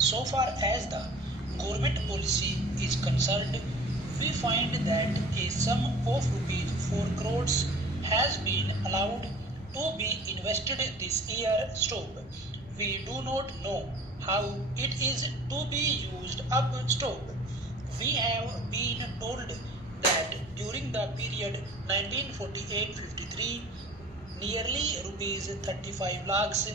So far as the government policy is concerned, we find that a sum of rupees 4 crores has been allowed to be invested this year. Stop. We do not know how it is to be used up. Stop. We have been told that during the period 1948-53, nearly rupees 35 lakhs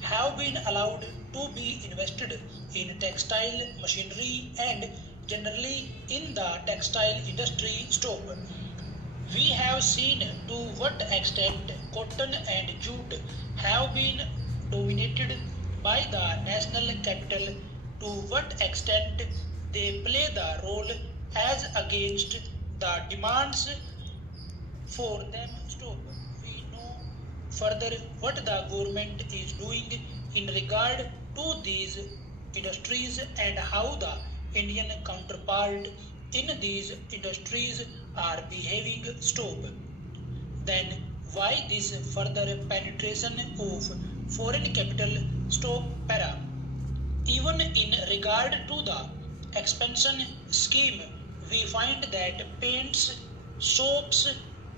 have been allowed to be invested in textile machinery and generally in the textile industry. Stop. We have seen to what extent cotton and jute have been dominated by the national capital, to what extent they play the role as against the demands for them. Stop. We know further what the government is doing in regard to these industries and how the Indian counterpart in these industries are behaving. Stop. Then why this further penetration of foreign capital? Stop. Para. Even in regard to the expansion scheme, we find that paints, soaps,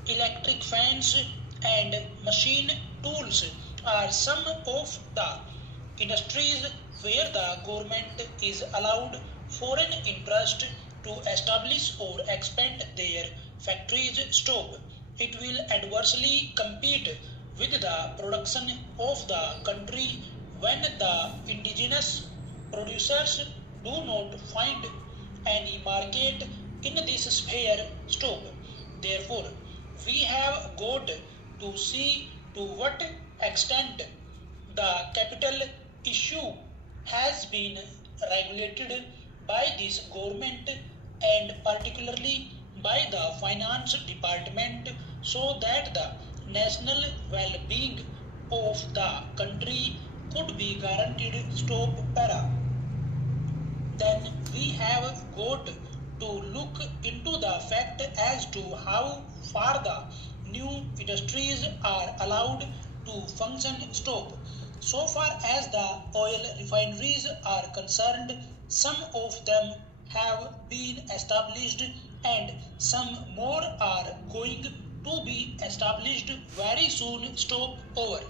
electric fans, and machine tools are some of the industries where the government is allowed foreign interest to establish or expand their factories. Stop. It will adversely compete with the production of the country when the indigenous producers do not find any market in this sphere. Stop. Therefore, we have got to see to what extent the capital issue has been regulated by this government and particularly by the finance department, so that the national well-being of the country could be guaranteed. Stop. Para. Then we have got to look into the fact as to how far the new industries are allowed to function. Stop. So far as the oil refineries are concerned, some of them have been established and some more are going to be established very soon. Stop. Over.